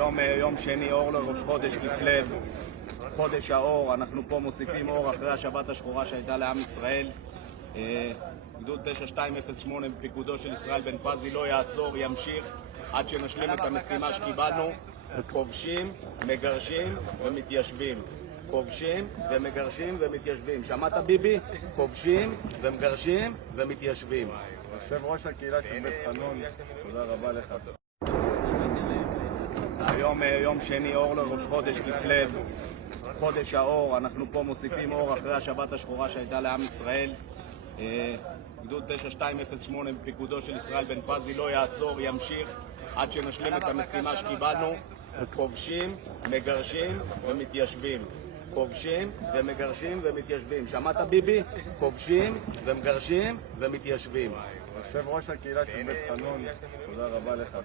היום יום שני, אור לראש חודש כסלו, חודש האור. אנחנו פה מוסיפים אור אחרי השבת השחורה שהייתה לעם ישראל. גדוד 9208 בפיקודו של ישראל בן פזי לא יעצור, ימשיך עד שנשלים את המשימה שקיבלנו. כובשים, מגרשים ומתיישבים. כובשים ומגרשים ומתיישבים. שמעת ביבי? כובשים ומגרשים ומתיישבים. יושב ראש הקהילה של בית חנון, תודה רבה לך. היום יום שני, אור לראש חודש כסלו, חודש האור. אנחנו פה מוסיפים אור אחרי השבת השחורה שהייתה לעם ישראל. גדוד 9208 בפיקודו של ישראל בן פזי לא יעצור, ימשיך עד שנשלים את המשימה שקיבלנו. כובשים, מגרשים ומתיישבים. כובשים ומגרשים ומתיישבים. שמעת ביבי? כובשים ומגרשים ומתיישבים. יושב ראש הקהילה של בית חנון, תודה רבה לך.